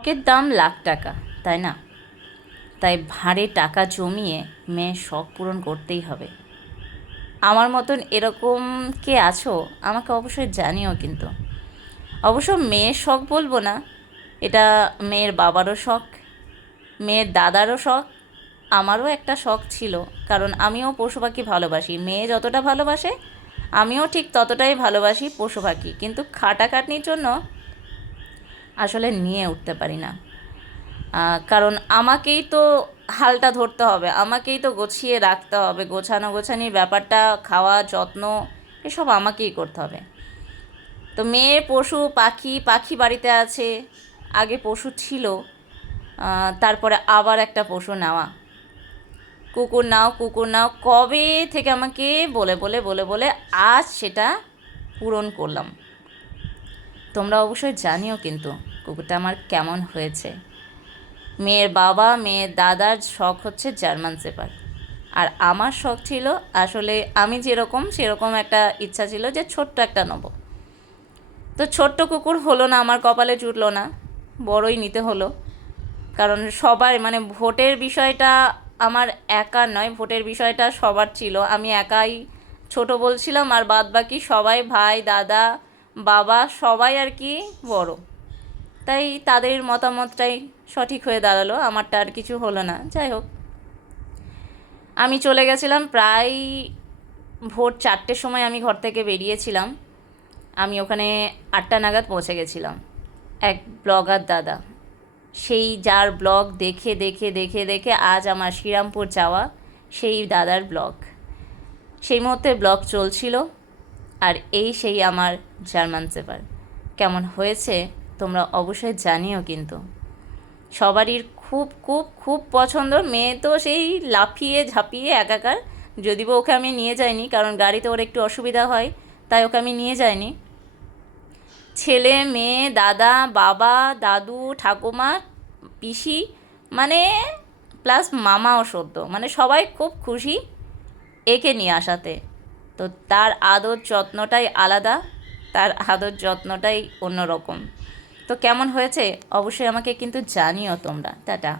শখের দাম লাখ টাকা, তাই না? তাই ভাঁড়ে টাকা জমিয়ে মেয়ের শখ পূরণ করতেই হবে। আমার মতন এরকম কে আছো আমাকে অবশ্যই জানিও। কিন্তু অবশ্য মেয়ের শখ বলবো না, এটা মেয়ের বাবারও শখ, মেয়ের দাদারও শখ, আমারও একটা শখ ছিল। কারণ আমিও পশু পাখি ভালোবাসি, মেয়ে যতটা ভালোবাসে আমিও ঠিক ততটাই ভালোবাসি পশু পাখি, কিন্তু খাটাখাটনির জন্য আসলে নিয়ে উঠতে পারি না। কারণ আমাকেই তো হালটা ধরতে হবে, আমাকেই তো গুছিয়ে রাখতে হবে, গোছানো গোছানির ব্যাপারটা, খাওয়া যত্ন এসব আমাকেই করতে হবে। তো মেয়ে পশু পাখি, পাখি বাড়িতে আছে, আগে পশু ছিল, তারপরে আবার একটা পশু নেওয়া, কুকুর নাও কুকুর নাও, কবে থেকে আমাকে বলে বলে বলে বলে আজ সেটা পূরণ করলাম। তোমরা অবশ্যই জানিও কিন্তু কুকুরটা আমার কেমন হয়েছে। মেয়ের বাবা মেয়ের দাদার শখ হচ্ছে জার্মান শেপার্ড, আর আমার শখ ছিল আসলে আমি যেরকম সেরকম একটা ইচ্ছা ছিল যে ছোট্ট একটা নেব। তো ছোট্ট কুকুর হলো না, আমার কপালে জুটলো না, বড়ই নিতে হলো। কারণ সবার মানে ভোটের বিষয়টা আমার একার নয়, ভোটের বিষয়টা সবার ছিল, আমি একাই ছোট বলছিলাম, আর বাদ বাকি সবাই ভাই দাদা বাবা সবাই আর কি বড়। তাই তাদের মতামতটাই সঠিক হয়ে দাঁড়ালো, আমারটা আর কিছু হলো না। যাই হোক, আমি চলে গেছিলাম প্রায় ভোর 4টের সময় আমি ঘর থেকে বেরিয়েছিলাম। আমি ওখানে 8টা নাগাদ পৌঁছে গেছিলাম। এক ব্লগার দাদা, সেই যার ব্লগ দেখে দেখে দেখে দেখে আজ আমার শ্রীরামপুর যাওয়া, সেই দাদার ব্লগ, সেই মুহূর্তে ব্লগ চলছিল। আর এই সেই আমার জার্মান শেপার্ড কেমন হয়েছে তোমরা অবশ্যই জানিও। কিন্তু সবারই খুব খুব খুব পছন্দ, মেয়ে তো সেই লাফিয়ে ঝাঁপিয়ে একাকার। যদি বা ওকে আমি নিয়ে যাইনি, কারণ গাড়িতে ওর একটু অসুবিধা হয়, তাই ওকে আমি নিয়ে যাইনি। ছেলে মেয়ে দাদা বাবা দাদু ঠাকুমা পিসি, মানে প্লাস মামাও সদ্য, মানে সবাই খুব খুশি একে নিয়ে আসাতে। তো তার আদর যত্নটাই আলাদা, তার আদর যত্নটাই অন্যরকম। তো কেমন হয়েছে অবশ্যই আমাকে কিন্তু জানিও তোমরা। টাটা।